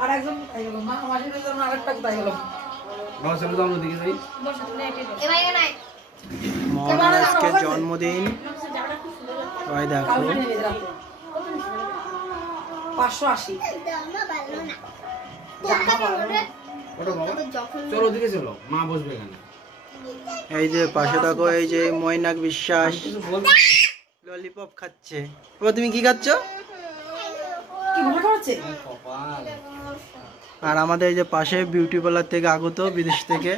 আর একজন কোথায় গেল? মা মাসির জন্য আরেকটা কোথায় গেল? আমার ছেলে জন্ম দিকে যাই। মোহনার আজকে জন্মদিন। ওই দেখো 580। ওটা বাবা চলো ওদিকে চলো, মা বসবে এখানে। এই যে পাশে দেখো, এই যে মৈনাক বিশ্বাস ললিপপ খাচ্ছে। ও তুমি কি খাচ্ছ? কি মনে করছে? কপাল। আর আমাদের এই যে পাশে বিউটি পার্লার থেকে আগত, বিদেশ থেকে।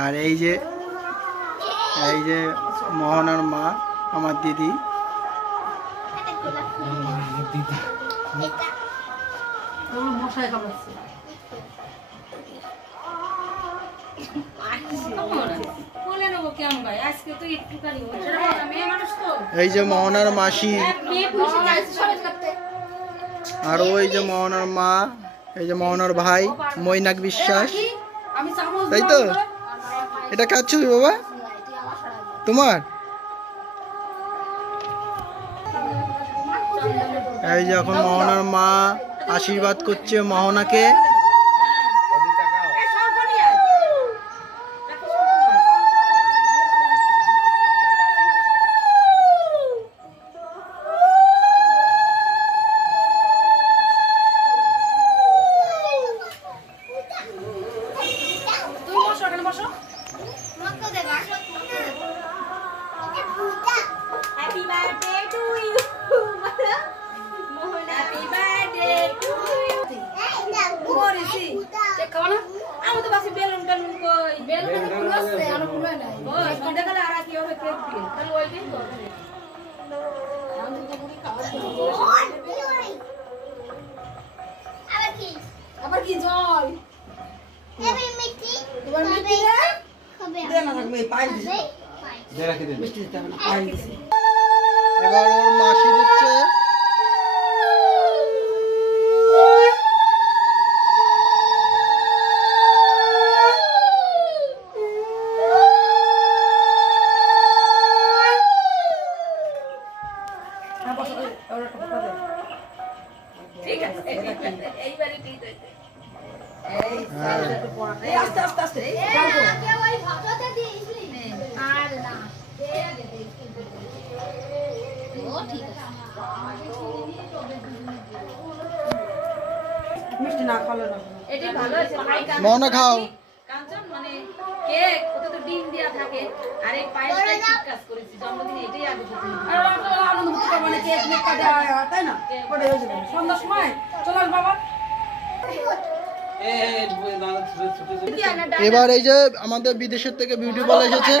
আর এই যে মোহনার মা, আমার দিদি। মশাই কামড়াচ্ছে। এই যে মোহনার মাসি, আর ওই যে মোহনার মা, এই যে মোহনার ভাই মৈনাক বিশ্বাস, তাই তো? এটা কার ছবি বাবা তোমার? এই যে এখন মোহনার মা আশীর্বাদ করছে মোহনাকে। আবার কি জল? এবার ওর মাসি দিচ্ছে। ঠিক আছে, এইবারে ঠিক হয়েছে। আস্তে আস্তে আস্তে মিষ্টি না খালো না। এটা ভালো আছে ভাই। মোহনা খাও। কাঞ্চন মানে কেক ওতে তো ডিম দেয়া থাকে, আর এই পায়েসটা ঠিক কাজ করেছি। জন্মদিনে এটাই আগে প্রথম। আর আনন্দ হচ্ছে মানে কেক মেক কাটা তাই না? ওটা হয়ে যাবে সন্ধ্যার সময়। চলো বাবা। এবার এই যে আমাদের বিদেশের থেকে বিউটি পার্লার এসেছে,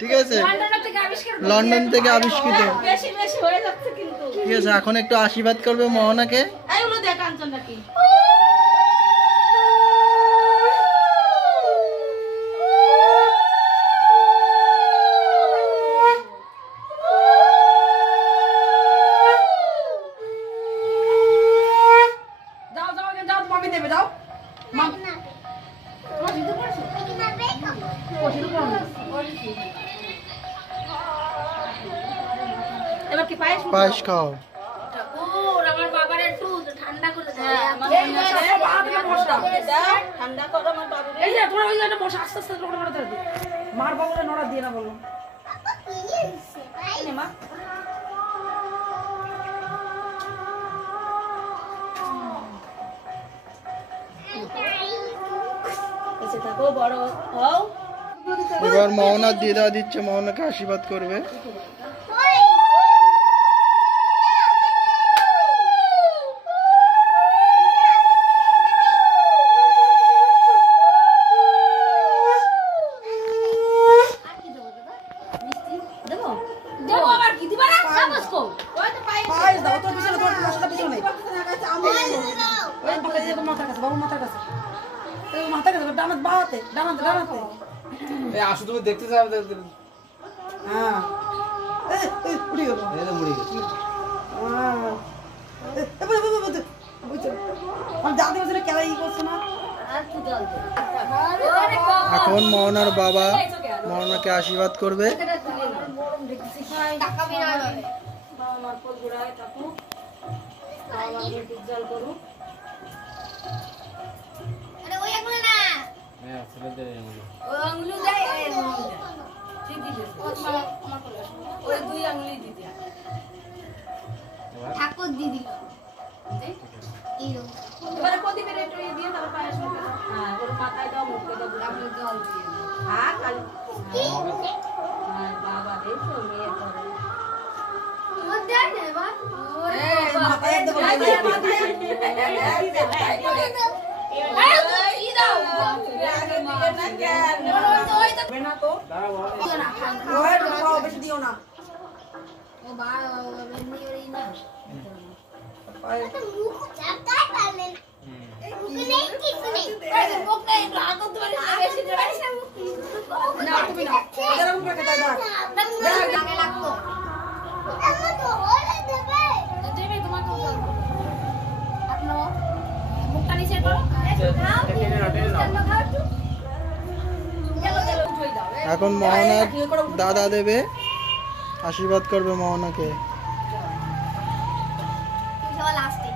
ঠিক আছে? লন্ডন থেকে আবিষ্কৃত। বেশি বেশি হয়ে যাচ্ছে কিন্তু। ঠিক আছে, এখন একটু আশীর্বাদ করবে মোহনাকে। এইগুলো দেখ কাঞ্চন নাকি। যাও যাও যাও, মামি দেবে যাও। এবার কি পায়েস? পায়েস খাও। ঠাকুর আমার বাবার একটু ঠান্ডা করে দাও। ঠান্ডা করো আমার বাবুরে। এই যে তোরা ওই জন্য বসে আস্তে আস্তে নড়া নড়া ধরবি। মার বাবুরে নড়া দিয়ে না বলো। মা এসে থাকো, বড় হও। এবার মোহনার দিদা দিচ্ছে, মোহনাকে আশীর্বাদ করবে। পায়েস দাও, তোর পিছনে তোমার মশলা পিছনে। মাথার কাছে বাবু, মাথার কাছে মাথার কাছে ডানাতে বাড়াতে ডানাতে ডানাতে। এই আসো তুমি দেখতে যাও। হ্যাঁ উড়ে গেল। এই তো মুড়ি গেছে। জানতে পারছি না কেলাই করছে না। এখন মোহনার বাবা মোহনাকে আশীর্বাদ করবে। দেখছি খাই টাকা বিনা হবে বাবা মার পর ঘোরায় থাকুক, বাবা মার মুখ উজ্জ্বল করুক। আরে ওই আঙুল না হ্যাঁ ছেলেদের এগুলো ওই আঙুলি দেয় এই আঙুলি দেয় ঠিকই দিয়েছে আমার করে ওই দুই আঙুলি দিতে হয় এবার ঠাকুর দিদি এই রকম এবারে প্রদীপের একটু ইয়ে দিয়ে তারপর পায়েস মুখে দাও। হ্যাঁ, ওর মাথায় দাও, মুখে দাও, আপনি জল দিয়ে দিন। আর খালি আর বাবা দেখো মেয়ে করে। তোমার দেয় না এবার এই মাথায় দেবো এই ই দাও ওই তো না তো দাঁড়াও ওই খাও বেশি দিও না ও বাবা এমনি ওই না ওই মুখ চাপটাই পারলে না মুখ নেই কিছু নেই মুখ নেই রাত তো বেশি করে না তুমি না এরকম করে খেতে দাও লাগে লাগতো এটা তো হলে দেবে দেবে তোমাকে আপনি মুখটা নিচে করো খাও টেনে নাও খাও একটু চলো চলো উঠোই দাও এখন মোহনার দাদা দেবে, আশীর্বাদ করবে মোহনাকে। সবার লাস্টে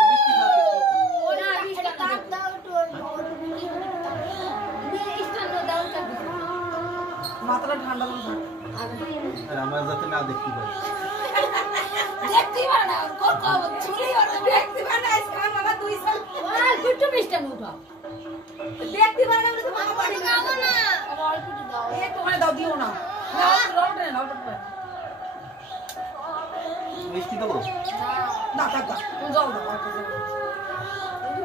বৃষ্টি খাচ্ছে মাথাটা ঠান্ডা করে থাক আর আমরা যাতে না দেখতে পাই দেখতে পারে না কত চুরি হচ্ছে দেখতে পারে না আজকে বাবা 2 সাল দুটো মিষ্টি মুঠো দেখতে পারে না বলে তো মামা বাড়ি খাবো না আবার অল্প একটু দাও একটু ওখানে দাও দিও না লটে না লটে বৃষ্টি দেবো না থাক থাক তুমি যাও না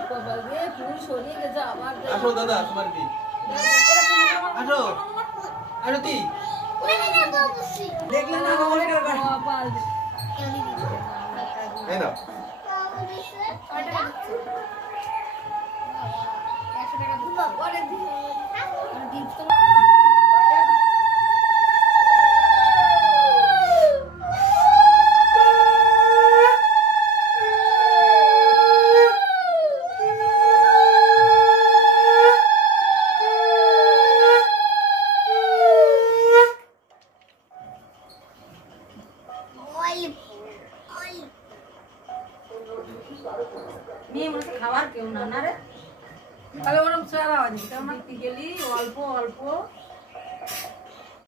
কপাল রে ফুল সরিয়ে গেছে আবার আসো দাদা তোমার কি আসো আসো তুই ওই না বাবুসি দেখলে না মনে করে কপাল এই নাও মেয়ে মনে খাবার কেউ না না রে তাহলে ওরকম চেহারা হয় দেখতে গেলি অল্প অল্প